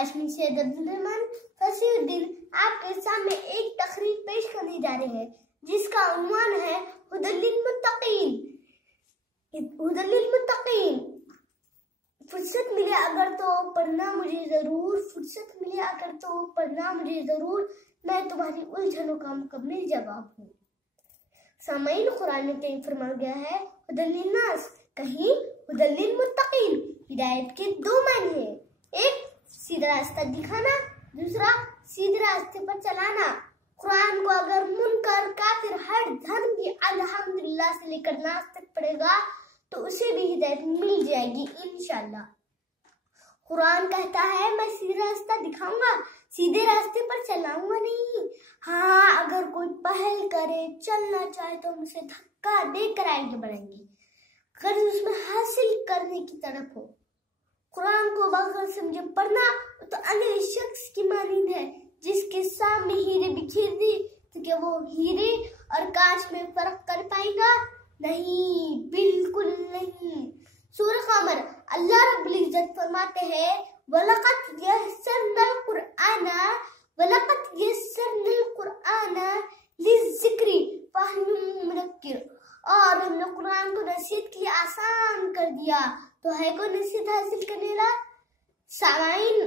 हाशमी सैयद अब्दुल रहमान फसीहुद्दीन आपके सामने एक तकरीर पेश करने जा रहे हैं जिसका उन्वान है हुदल लिल मुत्तकीन। फुर्सत मिले अगर तो पढ़ना मुझे जरूर, मैं तुम्हारी उलझनों का मुकम्मल जवाब हूँ। सामईन, कुरान में कहीं फरमाया गया है हुदल लिन्नास, कहीं हुदल लिल मुत्तकीन। हिदायत के दो मायने हैं, एक सीधा रास्ता दिखाना, दूसरा सीधे रास्ते पर चलाना। कुरान को अगर मुनकर काफिर हर धर्म की अल्हम्दुलिल्लाह से लेकर नास तक पढ़ेगा तो उसे भी हिदायत मिल जाएगी इंशाअल्लाह। कुरान कहता है मैं सीधा रास्ता दिखाऊंगा, सीधे रास्ते पर चलाऊंगा नहीं। हाँ, अगर कोई पहल करे, चलना चाहे तो हम उसे धक्का देकर आगे बढ़ेंगे, अगर उसमें हासिल करने की तरफ हो। कुरान को बगैर समझे पढ़ना तो अगले शख्स की मानिंद है जिसके सामने हीरे बिखेर दी, तो क्या वो हीरे और कांच में फर्क कर पाएगा? नहीं, बिल्कुल नहीं। सूरह कमर अल्लाह रब्बुल इज्जत फरमाते हैं वलक़द यस्सरनल कुरआना लिज़्ज़िक्रि फ़हल मुदक्किर, और हमने कुरान को नसीहत के लिए आसान कर दिया, तो है कोई नसीहत हासिल करने वाला? सामाईन,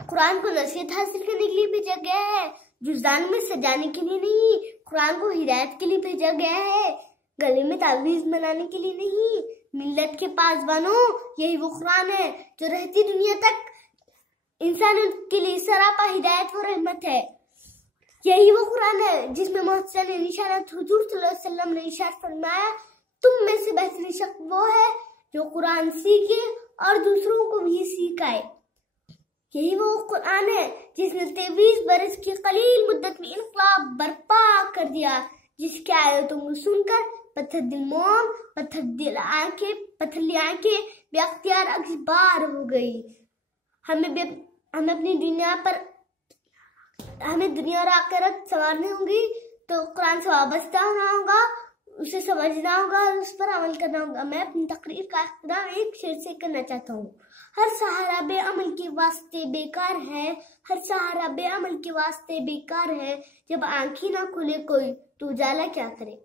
कुरान को नसीहत हासिल करने के लिए भेजा गया है, जुज़दान में सजाने के लिए नहीं। कुरान को हिदायत के लिए भेजा गया है, गले में तावीज़ बनाने के लिए नहीं। मिल्लत के पासबानों, यही वो कुरान है जो रहती दुनिया तक इंसानों के लिए सरापा हिदायत व रहमत है। यही वो कुरान है जिसमें मोहसिन निशानत हुजूर सल्लल्लाहु अलैहि वसल्लम ने इरशाद फरमाया, तुम में से बेहतरीन शख्स वो है जो कुरान सीखे और दूसरों को भी सिखाए। यही वो कुरान है जिसने 23 बरस की कलील मुद्दत में इनकलाब बर्पा कर दिया, जिसकी आयतों को सुनकर पत्थरली आंखें बेअख्तियार अख़बार हो गई। हमें दुनिया और आखिरत संवारनी होगी तो कुरान से वाबस्ता होना होगा, उसे समझना होगा और उस पर अमल करना होगा। मैं अपनी तकरीर का इख्तिताम एक शेर से करना चाहता हूँ। हर सहारा बेअमल के वास्ते बेकार है, जब आंखें ना खुले कोई तो उजाला क्या करे।